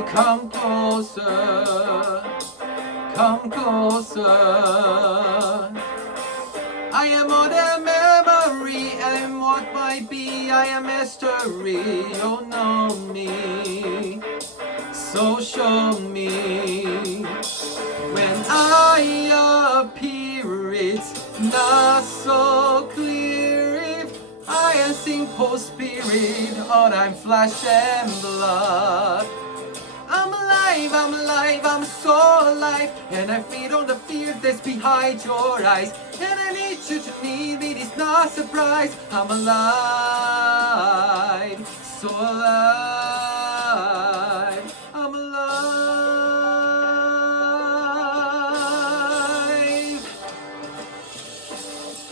come closer, come closer. I am more than memory, I am what might be, I am mystery. You know me, so show me. When I appear, it's not so clear if I am simple spirit or I'm flesh and blood. I'm alive, I'm alive, I'm so alive, and I feed on the fear that's behind your eyes. And I need you to need me, it's not a surprise. I'm alive, so alive.